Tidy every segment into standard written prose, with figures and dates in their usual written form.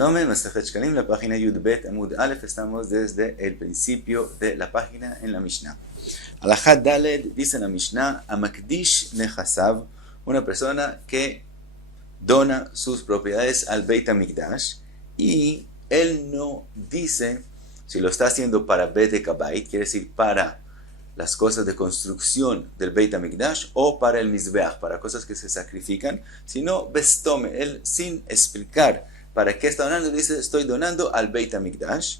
Shalom, Masechet Shkalim, la página Yud-Bet Amud Aleph. Estamos desde el principio de la página en la Mishnah. Alajá Daled dice en la Mishnah, Amakdish Nechasav, una persona que dona sus propiedades al Beit HaMikdash y él no dice si lo está haciendo para Bedek Habayit, quiere decir para las cosas de construcción del Beit HaMikdash o para el Mizbeach, para cosas que se sacrifican, sino Bestome, él sin explicar para qué está donando, dice estoy donando al Beit HaMikdash.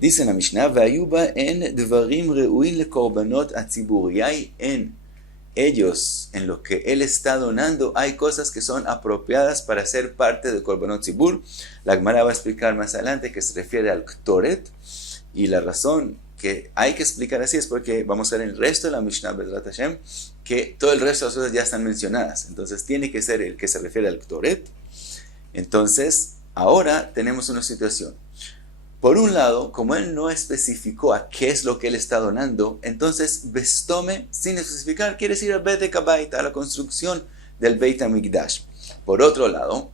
Dice en la Mishnah, Vayuba en Dvarim Reuin le Korbanot Atzibur, y hay en ellos, en lo que él está donando, hay cosas que son apropiadas para ser parte de Korbanot Tzibur. La Gemara va a explicar más adelante que se refiere al Ktoret, y la razón que hay que explicar así es porque vamos a ver en el resto de la Mishnah, Bezrat Hashem, que todo el resto de las cosas ya están mencionadas. Entonces tiene que ser el que se refiere al Ktoret. Entonces, ahora tenemos una situación. Por un lado, como él no especificó a qué es lo que él está donando, entonces Bestome, sin especificar, quiere decir al Bedek Habayit, a la construcción del Beit HaMikdash. Por otro lado,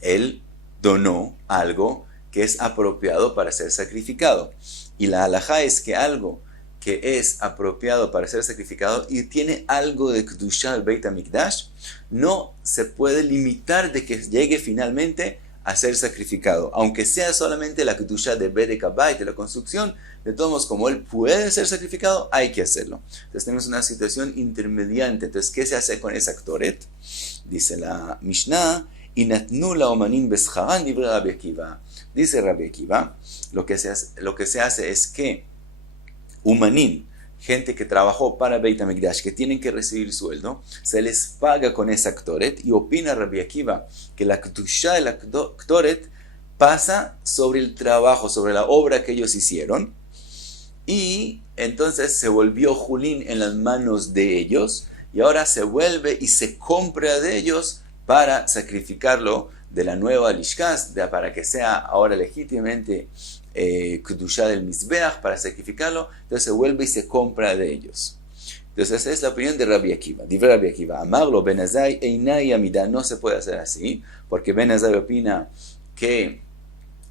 él donó algo que es apropiado para ser sacrificado. Y la halajá es que algo que es apropiado para ser sacrificado y tiene algo de Kedushá al Beit HaMikdash, no se puede limitar de que llegue finalmente a ser sacrificado. Aunque sea solamente la Kedushá de Bedek Habayit, de la construcción, de todos modos, como él puede ser sacrificado, hay que hacerlo. Entonces tenemos una situación intermediante. Entonces, ¿qué se hace con esa Ktoret? Dice la Mishnah, Inatnu la omanin bescharan divrei Rabbi Akiva. Dice Rabbi Akiva, lo que se hace es que Umanin, gente que trabajó para Beit HaMikdash, que tienen que recibir sueldo, se les paga con esa Ktoret, y opina Rabbi Akiva que la Kedushá de la Ktoret pasa sobre el trabajo, sobre la obra que ellos hicieron, y entonces se volvió Julín en las manos de ellos, y ahora se vuelve y se compra de ellos para sacrificarlo de la nueva Lishkas, para que sea ahora legítimamente Kedushá del Mizbeach, para sacrificarlo. Entonces se vuelve y se compra de ellos. Entonces esa es la opinión de Rabbi Akiva. Dice Rabbi Akiva, amarlo Ben Azai einai amida, no se puede hacer así, porque Ben Azai opina que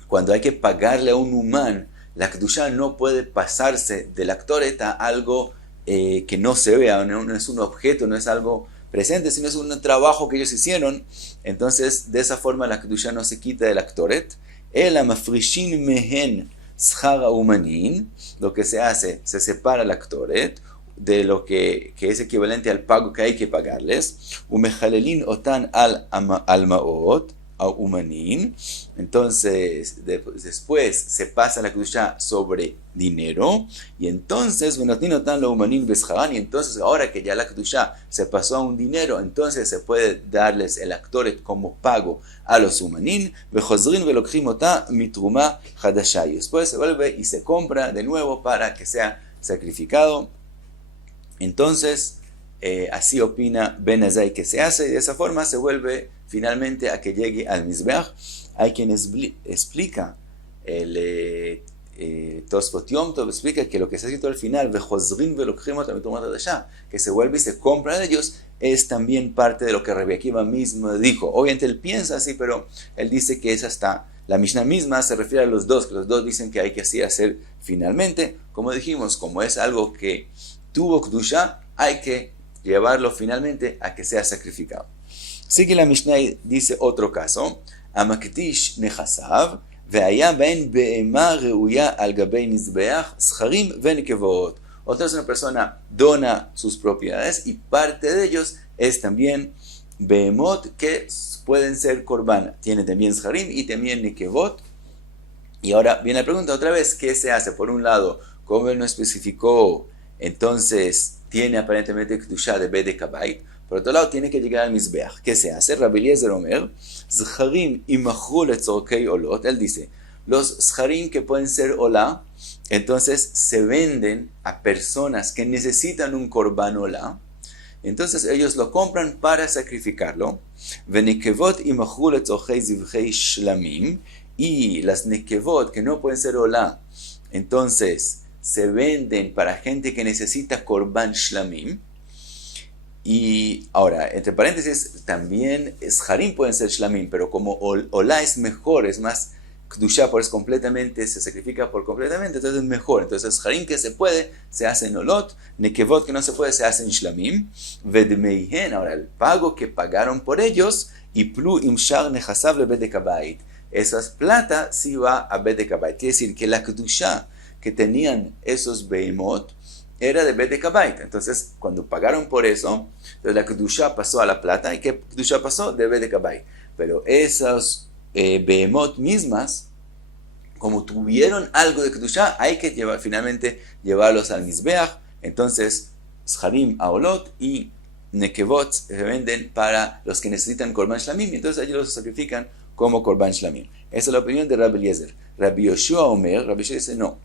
cuando hay que pagarle a un humano, la Kedushá no puede pasarse de la Ktoret a algo que no se vea, no es un objeto, no es algo presente, sino es un trabajo que ellos hicieron. Entonces de esa forma la Kedushá no se quita de la Ktoret. El mafrishin mehen schara umanin, lo que se hace, se separa la Ktoret de lo que es equivalente al pago que hay que pagarles. Umejalelin otan al maot a umanin. Entonces después se pasa la Kedushá sobre dinero, y entonces venotin otan lo umanin bescharan, y entonces ahora que ya la Kedushá se pasó a un dinero, entonces se puede darles el Ktoret como pago a los umanin, vechozrin velokrim ota mitruma hadashá, y después se vuelve y se compra de nuevo para que sea sacrificado. Entonces así opina Ben Azai que se hace, y de esa forma se vuelve finalmente a que llegue al Mizbeach. Hay quien explica, el Tosfot Yom Tov explica que lo que se ha escrito al final, que se vuelve y se compra de ellos, es también parte de lo que Rabbi Akiva mismo dijo. Obviamente él piensa así, pero él dice que es hasta la Mishnah misma se refiere a los dos, que los dos dicen que hay que así hacer finalmente. Como dijimos, como es algo que tuvo Kedushá, hay que llevarlo finalmente a que sea sacrificado. Sigue la Mishnah y dice otro caso, Amakdish nechasav, ve'aya ben be'ema reuya al gabei mizbeach, scharim ve'nekevot. Otra vez una persona dona sus propiedades y parte de ellos es también be'emot, que pueden ser korban. Tiene también scharim y también nekevot. Y ahora viene la pregunta otra vez, ¿qué se hace? Por un lado, como él no especificó, entonces tiene aparentemente Kedushá de Bedek Habayit. Por otro lado, tiene que llegar al Mizbeach. ¿Qué se hace? Rabbi Eliezer Omer, Zcharim imachru letzorkei olot. Él dice, los Zcharim que pueden ser olá, entonces se venden a personas que necesitan un korban olá. Entonces ellos lo compran para sacrificarlo. Venekevot imachru letzorkei zivchei shlamim. Y las nekevot que no pueden ser olá, entonces se venden para gente que necesita korban shlamim. Y ahora, entre paréntesis, también Harim pueden ser Shlamim, pero como Olá es mejor, es más Kdusha, por es completamente, se sacrifica por completamente, entonces es mejor. Entonces Harim que se puede, se hace en Olot, Nekevot que no se puede, se hace en Shlamim. Vedmeihen, ahora el pago que pagaron por ellos, y Plu Imshar Nehasav le Bedek Habayit. Esas plata sí va a Bedek Habayit. Quiere decir que la Kdusha que tenían esos Behemoth era de Bedek Habayit. Entonces, cuando pagaron por eso, entonces la Kedusha pasó a la plata. ¿Y qué Kedusha pasó? De Bedek Habayit. Pero esas Behemoth mismas, como tuvieron algo de Kedusha, hay que finalmente llevarlos al Mizbeach. Entonces, Harim a Olot y Nekevot se venden para los que necesitan Korban Shlamim. Y entonces ellos los sacrifican como Korban Shlamim. Esa es la opinión de Rabbi Eliezer. Rabbi Yoshua Omer, Rabbi Yoshua dice no.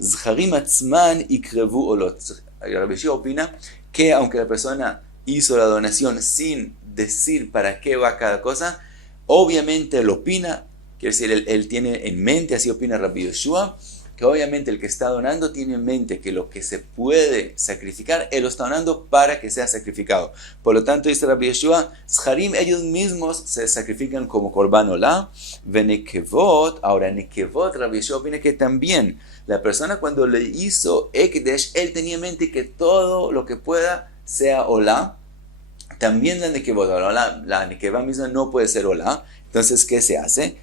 Zharim atzman ikrevu olot. Rabbi Yoshua opina que aunque la persona hizo la donación sin decir para qué va cada cosa, obviamente él opina, quiere decir, él tiene en mente, así opina Rabbi Yoshua, que obviamente el que está donando tiene en mente que lo que se puede sacrificar, él lo está donando para que sea sacrificado. Por lo tanto, dice Rabbi Yoshua, Zharim ellos mismos se sacrifican como Korban Olá, Venekevot, ahora Nekevot, Rabbi Yoshua opina que también la persona cuando le hizo Ekdesh, él tenía en mente que todo lo que pueda sea Olá, también la Nekevot, la Nekevá misma no puede ser Olá. Entonces, ¿qué se hace?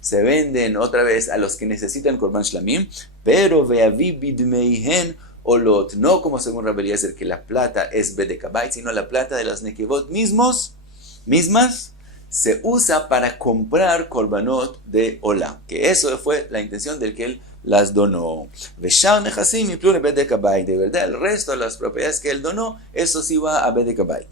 Se venden otra vez a los que necesitan Korban Shlamim, pero veavi bidmeihen olot, no como según Rabbi Eliezer, que la plata es Bedek Habayit, sino la plata de las Nekevot mismas, se usa para comprar Korbanot de Olá, que eso fue la intención del que él las donó. Veshar nechasim y plure Bedek Habayit. De verdad, el resto de las propiedades que él donó, eso sí va a Bedek Habayit.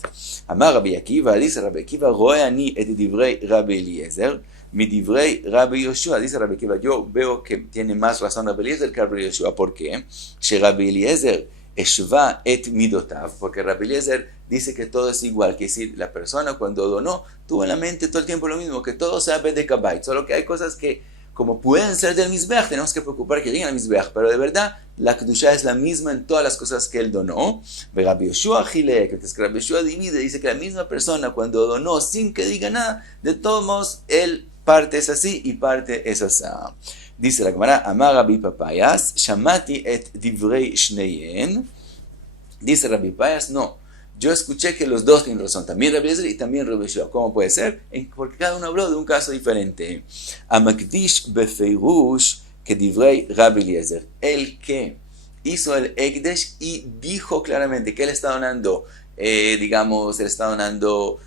Amar Rabbi Akiva, dice Rabbi Akiva, roe ani et divrei Rabbi Eliezer, mi divrei Rabbi Yoshua. Dice Rabbi Akiva, yo veo que tiene más razón Rabbi Eliezer que Rabbi Yoshua. ¿Por qué? Que Rabbi Eliezer eshva et midotav, porque Rabbi Eliezer dice que todo es igual, que decir, la persona cuando donó, tuvo en la mente todo el tiempo lo mismo, que todo sea Bedek Habayit, solo que hay cosas que como pueden ser del Mizbeach, tenemos que preocupar que lleguen al Mizbeach, pero de verdad, la Kedusha es la misma en todas las cosas que él donó. Rabbi Yoshua Chilek, que Rabbi Yoshua divide, dice que la misma persona cuando donó sin que diga nada, de todos modos, él parte es así y parte es así. Dice la Gemara, Amar Rabbi Papayas, Shamati et divrei shneyen. Dice Rabbi Papayas, no. Yo escuché que los dos tienen razón, también Rabbi Eliezer y también Rabbi Yoshua. ¿Cómo puede ser? Porque cada uno habló de un caso diferente. Amakdish befeirush que divrei Rabbi Eliezer. El que hizo el Ekdesh y dijo claramente que él está donando, él está donando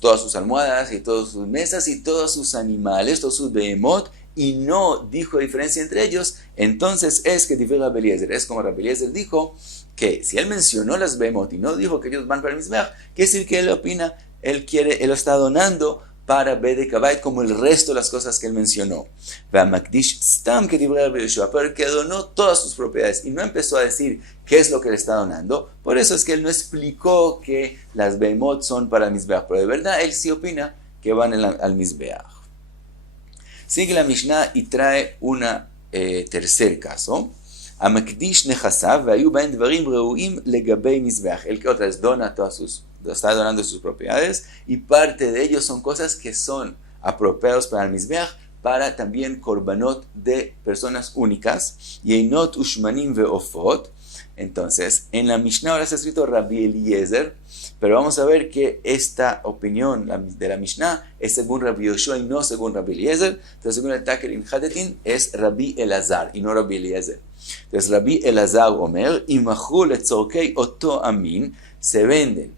todas sus almohadas y todas sus mesas y todos sus animales, todos sus behemoth, y no dijo diferencia entre ellos, entonces es que divrei Rabbi Eliezer. Es como Rabbi Eliezer dijo, que si él mencionó las behemoth y no dijo que ellos van para el Mizbeach, quiere decir que él opina, él lo está donando para Bedek Habayit como el resto de las cosas que él mencionó. V'amakdish stam que divrei Rabbi Yoshua, pero que donó todas sus propiedades y no empezó a decir qué es lo que le está donando. Por eso es que él no explicó que las behemoth son para el Mizbeach, pero de verdad él sí opina que van al Mizbeach. Sigue la Mishnah y trae un tercer caso. Amakdish nechasav ve'ayu baen dvarim reuim legabei mizbeach. El que otra vez está donando sus propiedades y parte de ellos son cosas que son apropiados para el mizbeach, para también korbanot de personas únicas. Yeinot ushmanim ve'ofot. Entonces, en la Mishnah ahora está escrito Rabbi Eliezer, pero vamos a ver que esta opinión de la Mishnah es según Rabbi Yoshua y no según Rabbi Eliezer. Entonces, según el Takerin Hadetin, es Rabbi Elazar y no Rabbi Eliezer. Entonces, Rabbi Elazar Omer, Imachru letzorkei oto amin, se venden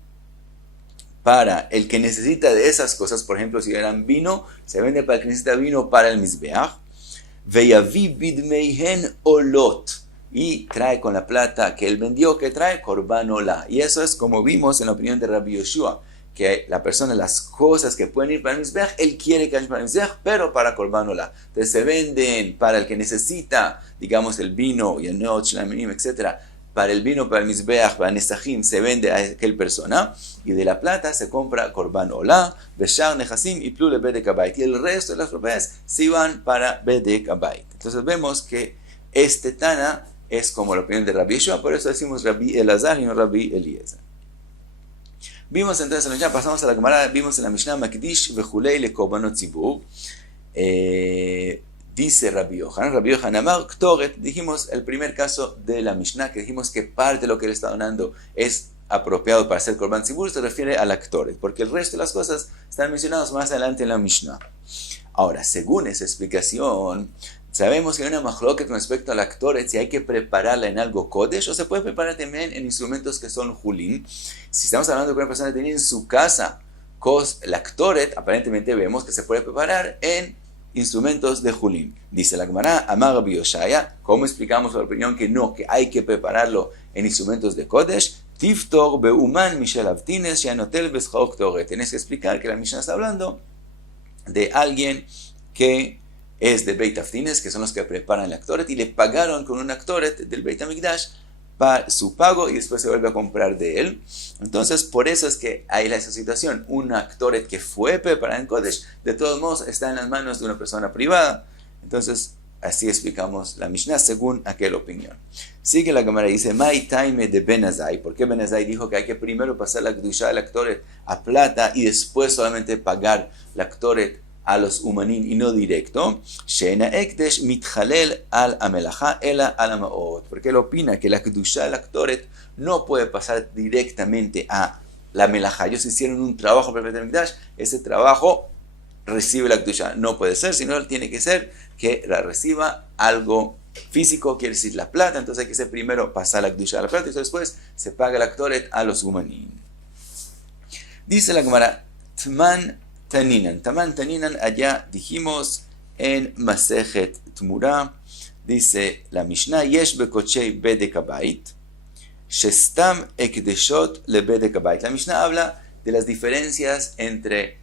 para el que necesita de esas cosas. Por ejemplo, si eran vino, se vende para el que necesita vino para el Mizbeach. Veyavi bidmeihen olot. Y trae con la plata que él vendió, que trae Korban Olá. Y eso es como vimos en la opinión de Rabbi Yoshua, que la persona, las cosas que pueden ir para el Mizbeach, él quiere que vayan para el Mizbeach, pero para Korban Olá. Entonces se venden para el que necesita, digamos, el vino, y el Neot, Shlamim, etc. Para el vino, para el Mizbeach, para el Nesachim, se vende a aquel persona, y de la plata se compra Korban Olá, Beshar Nechasim y Plule Bedek Habayit. Y el resto de las propiedades sí van para Bedek Habayit. Entonces vemos que este Tana es como la opinión de Rabbi Yeshua, por eso decimos Rabbi Elazar y no Rabbi Eliezer. Vimos entonces en la Mishnah, pasamos a la Gemara, vimos en la Mishnah Makdish vechulei le korbanot tzibur. Dice Rabbi Yohanan Amar Ktoret, dijimos el primer caso de la Mishnah, que dijimos que parte de lo que él está donando es apropiado para hacer korban tzibur, se refiere a la Ktoret, porque el resto de las cosas están mencionadas más adelante en la Mishnah. Ahora, según esa explicación, sabemos que hay una mahloket con respecto a la Ktoret, si hay que prepararla en algo kodesh, o se puede preparar también en instrumentos que son julin. Si estamos hablando de que una persona tiene en su casa la Ktoret, aparentemente vemos que se puede preparar en instrumentos de julin. Dice la Gemara, Amar Rabbi Yoshaya, ¿cómo explicamos la opinión que no, que hay que prepararlo en instrumentos de kodesh? Tiftor beuman mishel avtines shanotel beschor ktoret. Tienes que explicar que la Mishnah está hablando de alguien que es de Beit Aftines, que son los que preparan la Ktoret, y le pagaron con una Ktoret del Beit HaMikdash para su pago y después se vuelve a comprar de él. Entonces, por eso es que hay esa situación. Una Ktoret que fue preparada en Kodesh, de todos modos, está en las manos de una persona privada. Entonces, así explicamos la Mishnah según aquella opinión. Sigue la Gemara y dice, Mai taime de Ben Azai. ¿Por qué Ben Azai dijo que hay que primero pasar la Kedusha de la Ktoret a plata y después solamente pagar la Ktoret a los humanín y no directo? Sheena ekdesh mitjalel al amelaja ela al amaot. Porque él opina que la Kedusha de la Ktoret no puede pasar directamente a la melajá. Ellos hicieron un trabajo para el Beit HaMikdash, ese trabajo recibe la Kedusha. No puede ser, sino tiene que ser que la reciba algo físico, quiere decir la plata. Entonces hay que ser primero pasar la Kedusha a la plata y después se paga la Ktoret a los humanín. Dice la Gemara, Tman Taninan, allá dijimos en Masejet Tmura, dice la Mishnah, Yesh bekochei bedek habayit, shestam ekdeshot le bedek habayit. La Mishnah habla de las diferencias entre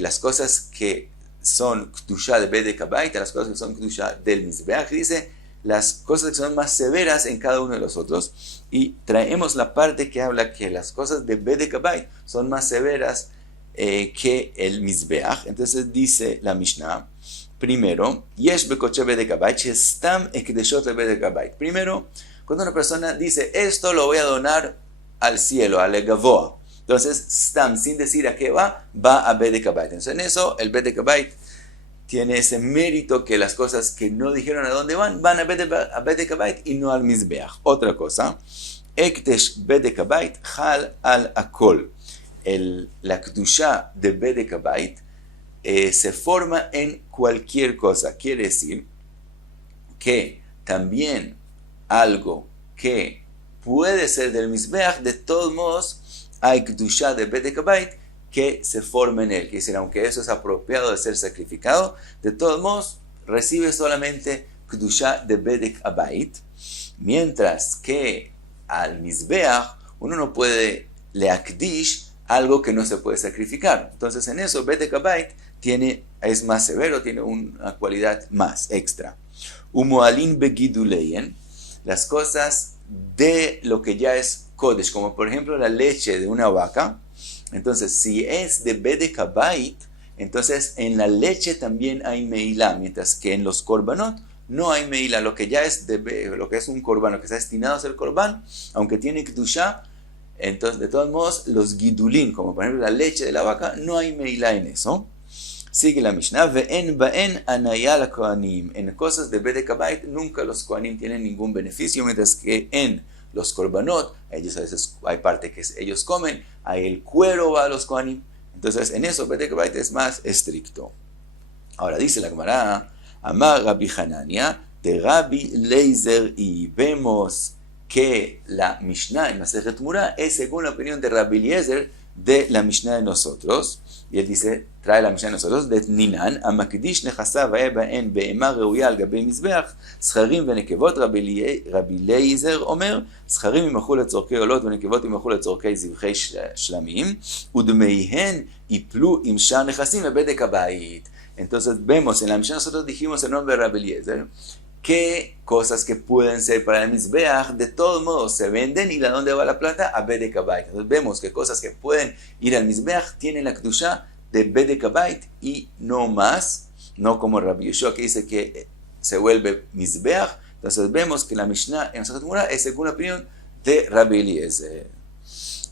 las cosas que son Kedusha de bedek habayit y las cosas que son Kedusha del Mizbeach. Dice las cosas que son más severas en cada uno de los otros. Y traemos la parte que habla que las cosas de bedek habayit son más severas que el Mizbeach. Entonces dice la Mishnah, primero, Yesh bekoche bedek habayit, shestam ekdeshot le bedek habayit. Primero, cuando una persona dice, esto lo voy a donar al cielo, al Gavoa. Entonces, stam, sin decir a qué va a bedek habayit. Entonces, en eso, el bedek habayit tiene ese mérito que las cosas que no dijeron a dónde van a bedek habayit y no al Mizbeach. Otra cosa, ekdesh bedek habayit chal al akol. La Kedusha de bedek habayit se forma en cualquier cosa. Quiere decir que también algo que puede ser del Mizbeach, de todos modos, hay Kedusha de bedek habayit que se forma en él. Quiere decir, aunque eso es apropiado de ser sacrificado, de todos modos, recibe solamente Kedusha de bedek habayit, mientras que al Mizbeach uno no puede leakdish algo que no se puede sacrificar. Entonces en eso bedek habayit es más severo, tiene una cualidad más extra. Umualin begiduleyen, las cosas de lo que ya es kodesh, como por ejemplo la leche de una vaca. Entonces si es de bedek habayit, entonces en la leche también hay meilá, mientras que en los korbanot no hay meilá. Lo que ya es lo que es un korban, lo que está destinado a ser korban, aunque tiene kedusha, entonces de todos modos los gidulín, como por ejemplo la leche de la vaca, no hay meilá en eso. Sigue la Mishnah, ve'en ba'en anaya la kohanim. En cosas de bedek habayit nunca los kohanim tienen ningún beneficio, mientras que en los korbanot, ellos a veces hay parte que ellos comen, hay el cuero va a los kohanim. Entonces en eso bedek habayit es más estricto. Ahora dice la Gemara, Amar Rabbi Hanania de Rabbi Leizer, y vemos que la Mishnah en Masejet Tmura es según la opinión de Rabbi Eliezer de la Mishnah de nosotros. Y él dice, trae la Mishnah de nosotros, de Ninan, Amakdish nechasav ba'en be'ema reuya al gabe mizbeach, scharim venekevot. Rabbi Eliezer omer, scharim yimachu letzorkei olot, venekevot yimachu letzorkei zivchei shlamim, udmeihen yiplu im shar nechasim bedek habayit. Entonces vemos, en la Mishnah nosotros dijimos el nombre de Rabbi Eliezer, que cosas que pueden ser para el Mizbeach, de todos modos se venden, y ¿a dónde va la plata? A bedek habayit. Entonces vemos que cosas que pueden ir al Mizbeach tienen la Kedusha de bedek habayit y no más, no como Rabbi Yeshua que dice que se vuelve Mizbeach, Entonces vemos que la Mishnah en Masechet Gemara es según la opinión de Rabbi Eliezer.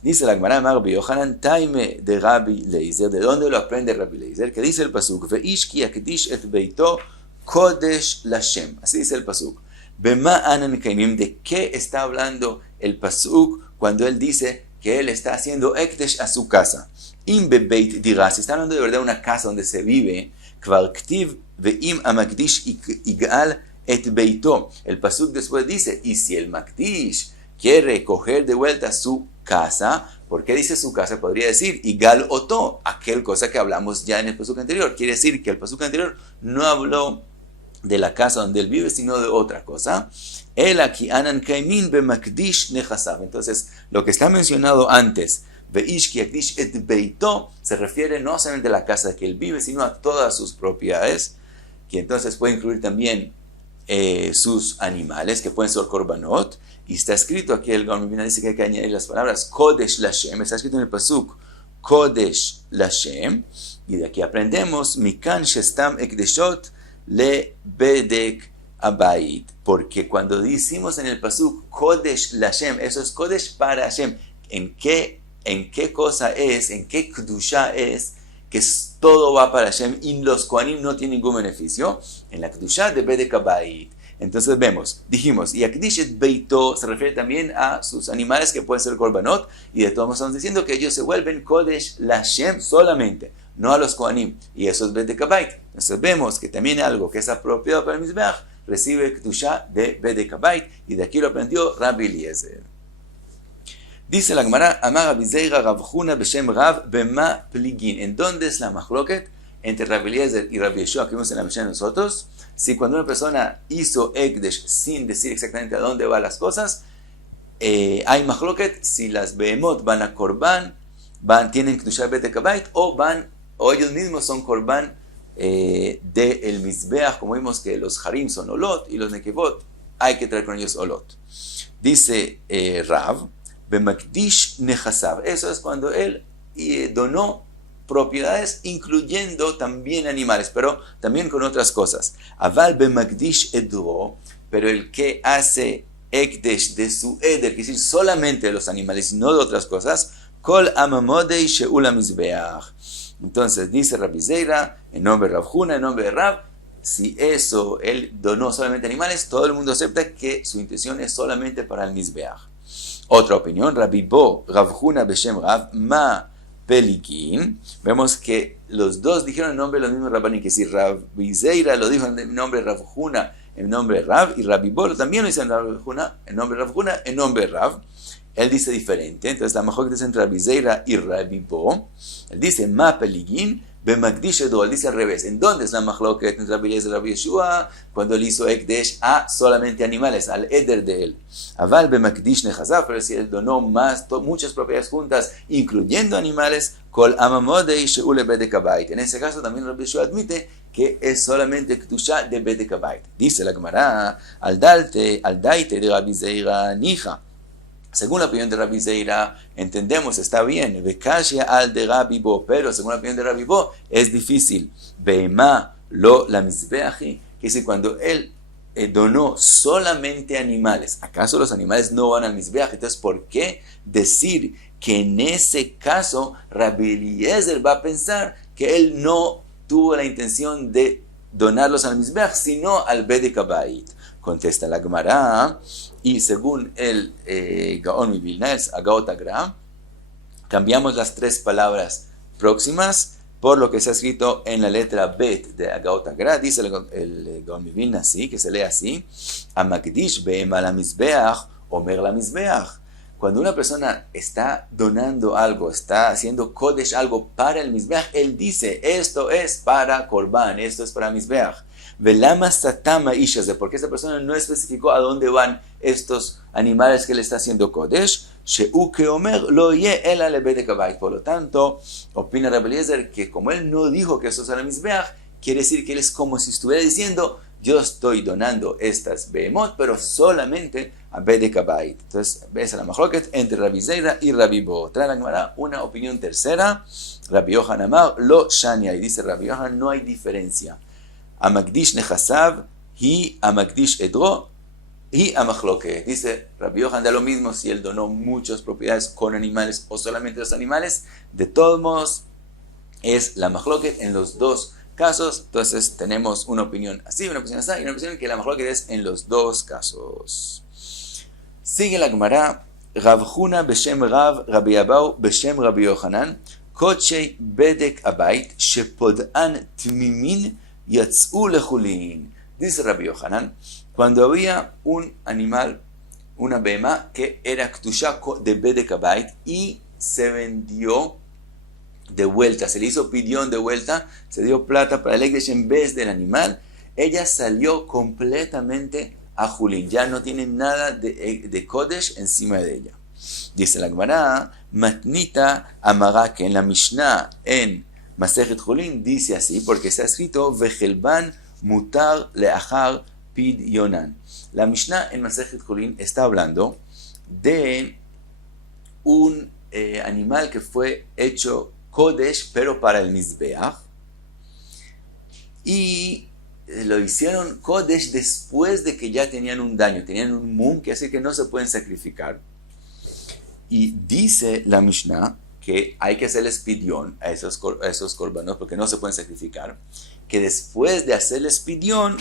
Dice la Gemara, Rabbi Yohanan, Taime de Rabbi Eliezer, ¿de dónde lo aprende Rabbi Eliezer? Que dice el pasuk, Ve'ish ki yakdish et beito kodesh lashem. Así dice el pasuk. Bema anan kaimim, ¿de qué está hablando el pasuk cuando él dice que él está haciendo ekdesh a su casa? Im bebeit dira, si está hablando de verdad de una casa donde se vive, kvar ktiv ve'im amakdish igal et beito. El pasuk después dice, y si el makdish quiere coger de vuelta su casa, ¿por qué dice su casa? Podría decir igal oto, aquel cosa que hablamos ya en el pasuk anterior. Quiere decir que el pasuk anterior no habló de la casa donde él vive, sino de otra cosa. El aquí anan kaimin bemakdish nechasav. Entonces, lo que está mencionado antes, veish ki yakdish et beito, se refiere no solamente a la casa que él vive, sino a todas sus propiedades, que entonces puede incluir también sus animales, que pueden ser korbanot. Y está escrito aquí, el Gaon Mivina dice que hay que añadir las palabras Kodesh Lashem, está escrito en el pasuk Kodesh Lashem, y de aquí aprendemos Mikan Shestam Ekdeshot Le Bedek Abayit, porque cuando decimos en el pasuk Kodesh Lashem, eso es Kodesh para Hashem. ¿En qué cosa es, en qué Kedusha es, que todo va para Hashem y los Kohanim no tienen ningún beneficio? En la Kedusha de Bedek Abayit. Entonces dijimos, y Akdish et Beito se refiere también a sus animales que pueden ser korbanot, y de todos modos estamos diciendo que ellos se vuelven Kodesh Lashem solamente, no a los Kohanim, y eso es Bedek Abayit. Entonces vemos que también algo que es apropiado para el Mizbeach recibe Kedusha de Bedek Abayit, y de aquí lo aprendió Rabbi Eliezer. Dice la Gemara, Amar Rabbi Zeira Rav Huna Beshem Rav Bema Pligin. ¿En dónde es la machloket entre Rabbi Eliezer y Rabbi Yeshua que vimos en la Mishnah nosotros? Si cuando una persona hizo Ekdesh sin decir exactamente a dónde van las cosas, hay machloket si las behemot van a korban, tienen Kedusha Bedek Abayit, o ellos mismos son korban del Mizbeach, como vimos que los harim son olot y los nekevot hay que traer con ellos olot. Dice Rav, Bemakdish nechasav, eso es cuando él donó propiedades, incluyendo también animales, pero también con otras cosas. Aval bemakdish edro, pero el que hace ekdesh de su eder, que es decir, solamente de los animales y no de otras cosas, kol amamodei sheula mizbeach. Entonces dice Rabbi Zeira, en nombre de Rav Huna, en nombre de Rav, si eso él donó solamente animales, todo el mundo acepta que su intención es solamente para el mizbeach. Otra opinión, Rabbi Bo, Rav Huna beshem Rav, ma Pelikin, vemos que los dos dijeron el nombre de los mismos Rabbanim, que si Rabbi Zeira lo dijo en nombre de Rav Huna, en nombre de Rav, y Rabbi Bo también lo dice en nombre de Rav Huna, en nombre de Rav. Él dice diferente, entonces la mejor que dice entre Rabbi Zeira y Rabbi Bo, él dice ma Peligin, Bemakdish Edo, él dice al revés. ¿En dónde es la machloket entre Rabbi Eliezer y Rabbi Yeshua? Cuando él hizo Ekdesh a solamente animales, al Eder de él. Aval Bemakdish Nechasav, pero si él donó muchas propiedades juntas, incluyendo animales, Kol Amamodei Sheule Bedek Abayit. En ese caso también Rabbi Yeshua admite que es solamente Kedusha de Bedek Abayit. Dice la Gemara, al daite de Rabbi Zeira Nija. Según la opinión de Rabbi Zeira, entendemos, está bien, Bekashia al de Rabbi Bo, pero según la opinión de Rabbi Bo, es difícil. Beima lo la mizbeachi, que es cuando él donó solamente animales, ¿acaso los animales no van al mizbeach? Entonces, ¿por qué decir que en ese caso Rabbi Eliezer va a pensar que él no tuvo la intención de donarlos al mizbeach, sino al Bedek Abayit? Contesta la Gemara, y según el Gaon Mivilna, el Agaot Agra, cambiamos las tres palabras próximas por lo que está escrito en la letra Bet de Agaot Agra. Dice el Gaon Mivilna así, que se lee así: Amakdish be'ema la mizbeach, omer la mizbeach. Cuando una persona está donando algo, está haciendo kodesh algo para el mizbeach, él dice, esto es para korban, esto es para mizbeach. Velama satama ishaz, porque esta persona no especificó a dónde van estos animales que le está haciendo kodesh. Sheu que omer lo ye el ale bedek abayit. Por lo tanto, opina Rabbi Eliezer que como él no dijo que esto es para mizbeach, quiere decir que él es como si estuviera diciendo, yo estoy donando estas behemot, pero solamente a Bedek Abayit. Entonces, ves a la machloket entre Rabbi Zeira y Rabbi Bo. Trae la Gemara una opinión tercera. Rabbi Yohan Amar lo shania. Y dice Rabbi Yohan, no hay diferencia. Amakdish nechasav hi amakdish edro Y a Machloket, dice Rabbi Yohanan, da lo mismo si él donó muchas propiedades con animales o solamente los animales. De todos modos, es la Machloket en los dos casos. Entonces tenemos una opinión así, una opinión así, y una opinión que la Machloket es en los dos casos. Sigue la Gemara. Rav Huna beshem Rav, Rabbi Abau beshem Rabbi Yohanan, Kochei bedek abayit, shepod'an tmimin yatz'u lechulin. Dice Rabbi Yohanan, cuando había un animal, una bema, que era ktusha de bedek abayit y se vendió de vuelta, se le hizo pidión de vuelta, se dio plata para el ekdesh en vez del animal, ella salió completamente a Julín, ya no tiene nada de Kodesh encima de ella. Dice la Gemara, Matnita Amara, que en la Mishnah en Masechet Julín dice así, porque está escrito Vejelban mutar leachar pidyonan. La Mishnah en Masechet Julín está hablando de un animal que fue hecho Kodesh, pero para el Mizbeach, y lo hicieron Kodesh después de que ya tenían un daño, tenían un mum, que hace que no se pueden sacrificar. Y dice la Mishnah que hay que hacerles pidión a esos korbanos porque no se pueden sacrificar, que después de hacerles pidión,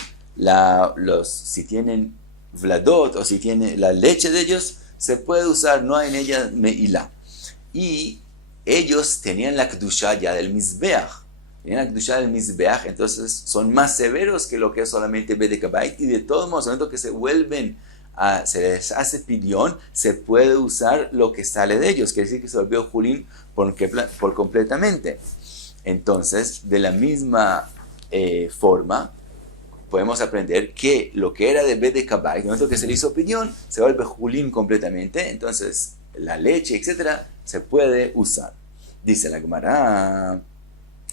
si tienen vladot o si tiene la leche de ellos, se puede usar, no hay en ella meilá. Y ellos tenían la kedusha ya del Mizbeach. Tenían la kedusha del Mizbeach, entonces son más severos que lo que es solamente bedek abayit. Y de todos modos, en el momento que se les hace pidión, se puede usar lo que sale de ellos. Quiere decir que se volvió Julín por completamente. Entonces, de la misma forma, podemos aprender que lo que era de bedek abayit, en el momento que se le hizo pidión, se vuelve Julín completamente. Entonces, la leche, etcétera, se puede usar. Dice la Gemara,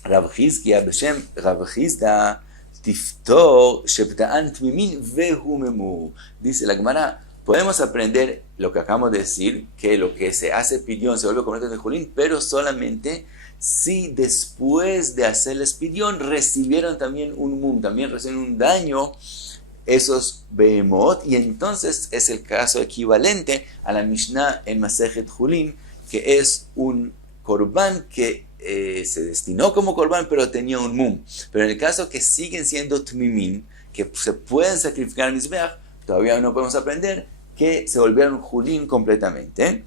Rav Chizkia beshem Rav Chizda tiftor sheptaan tmimin vehumemu. Dice la Gemara, podemos aprender lo que acabamos de decir, que lo que se hace pidión se vuelve completamente de Julín, pero solamente si después de hacerles pidión recibieron también un mum, también recibieron un daño esos behemot, y entonces es el caso equivalente a la Mishnah en Masejet Julín, que es un korban que se destinó como korban, pero tenía un mum. Pero en el caso que siguen siendo tmimin, que se pueden sacrificar al Mizbeach, todavía no podemos aprender que se volvieron Julín completamente.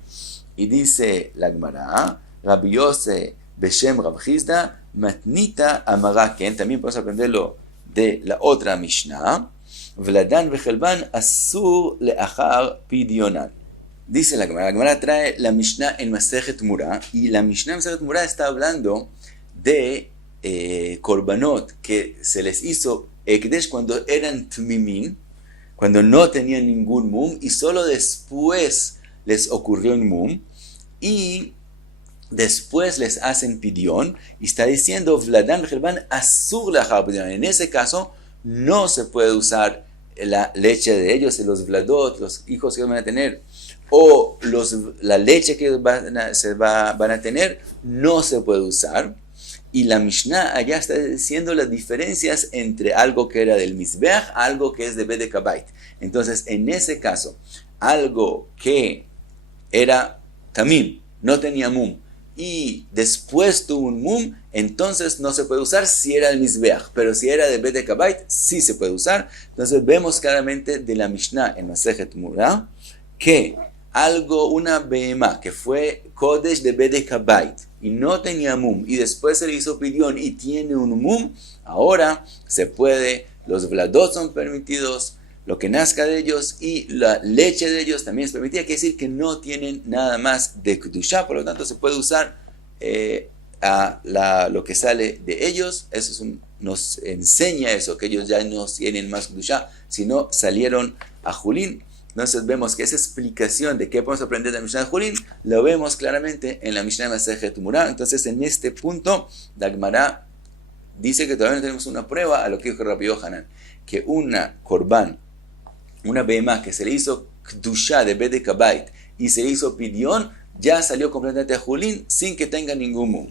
Y dice la Gemara, Rabbi Yose beshem Rav Chizda matnita amaraken, también podemos aprenderlo de la otra Mishnah, Vladán vejelban asur leachar pidyonan. Dice la Gemara trae la Mishnah en Masejet Mura, y la Mishnah en Masejet Mura está hablando de korbanot que se les hizo ekdesh cuando eran tmimin, cuando no tenían ningún mum, y solo después les ocurrió un mum, y después les hacen pidión, y está diciendo Vladán vejelban asur leachar pidyonan. En ese caso no se puede usar la leche de ellos, los vladot, los hijos que van a tener, o la leche que van a tener, no se puede usar. Y la Mishnah allá está diciendo las diferencias entre algo que era del Mizbeach a algo que es de bedek abayit. Entonces, en ese caso, algo que era tamim, no tenía mum, y después tuvo un mum, entonces no se puede usar si era el Mizbeach, pero si era de bedek abayit, sí se puede usar. Entonces vemos claramente de la Mishnah en Masejet Mura que una behemá que fue Kodesh de bedek abayit y no tenía mum, y después se le hizo pidión y tiene un mum, ahora se puede, los vladot son permitidos, lo que nazca de ellos, y la leche de ellos también es permitida. Quiere decir que no tienen nada más de Kedushá, por lo tanto se puede usar lo que sale de ellos. Eso nos enseña eso, que ellos ya no tienen más Kedushá, sino salieron a Julín. Entonces vemos que esa explicación de qué podemos aprender de la Mishnah de Julín, lo vemos claramente en la Mishnah de Masejet Mura. Entonces en este punto, la Gemara dice que todavía no tenemos una prueba a lo que dijo Rabbi Yohanan, que una korban, una behemá que se le hizo kdusha de bedek abayit y se le hizo pidión, ya salió completamente a Julín sin que tenga ningún mum.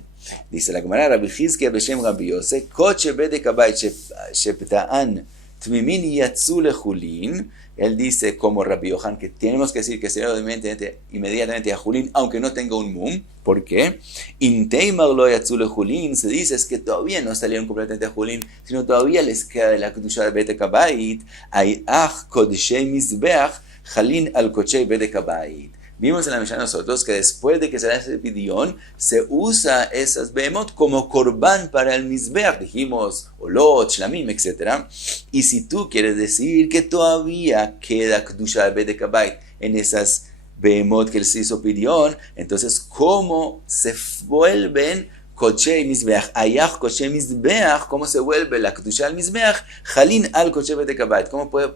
Dice la Gemara, Rabbi Chizkia beshem Rabbi Yose, koche bedek abayit sheptaan Tmimin yatzu lejulin. Él dice, como Rabbi Yohan, que tenemos que decir que será inmediatamente a Julín, aunque no tenga un mum. ¿Por qué? Inteimar lo yatzu lejulin, se dice es que todavía no salieron completamente a Julín, sino todavía les queda de la kedusha de Bedek Habayit, hay ach kodshei mizbeach, jalin al kochei Bedek Habayit. Vimos en la Mishnah nosotros que después de que se da ese pidión, se usa esas behemot como korban para el mizbeach. Dijimos olot, shlamim, etc. Y si tú quieres decir que todavía queda kedusha de Bedek Habayit en esas behemot que se hizo pidión, entonces ¿cómo se vuelven kochei mizbeach? Ayach kochei mizbeach, ¿cómo se vuelve la kedusha del mizbeach? Jalin al kochei Bedek Habayit. ¿Cómo puede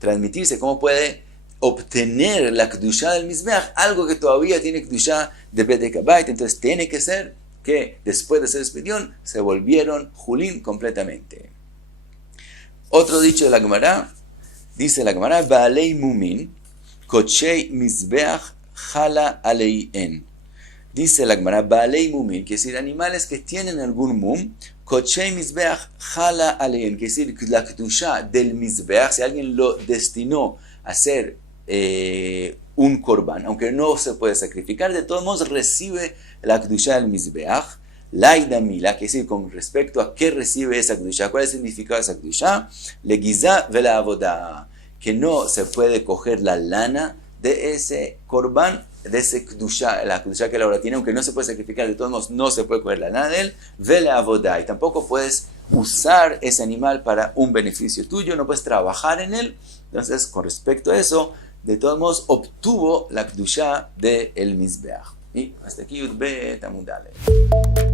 transmitirse? ¿Cómo puede obtener la kedusha del mizbeach, algo que todavía tiene kedusha de Bedek Habayit? Entonces tiene que ser que después de hacer expedión se volvieron Julín completamente. Otro dicho de la Gemara, dice la Gemara, Baalei mumin, kochei mizbeach jala aleien. Dice la Gemara, Baalei mumin, que es decir, animales que tienen algún mum, kochei mizbeach jala aleien, que es decir, la kedusha del mizbeach, si alguien lo destinó a ser un korban, aunque no se puede sacrificar, de todos modos recibe la kedusha del mizbeach, laida mila, que es decir, con respecto a qué recibe esa kedusha, cuál es el significado de esa kedusha, le giza vela avoda, que no se puede coger la lana de ese korban, de ese kedusha, la kedusha que la hora tiene, aunque no se puede sacrificar, de todos modos no se puede coger la lana de él, vela avoda, y tampoco puedes usar ese animal para un beneficio tuyo, no puedes trabajar en él. Entonces, con respecto a eso, de todos modos, obtuvo la kedusha del mizbeach. Y hasta aquí Yud Bet Amud Aleph.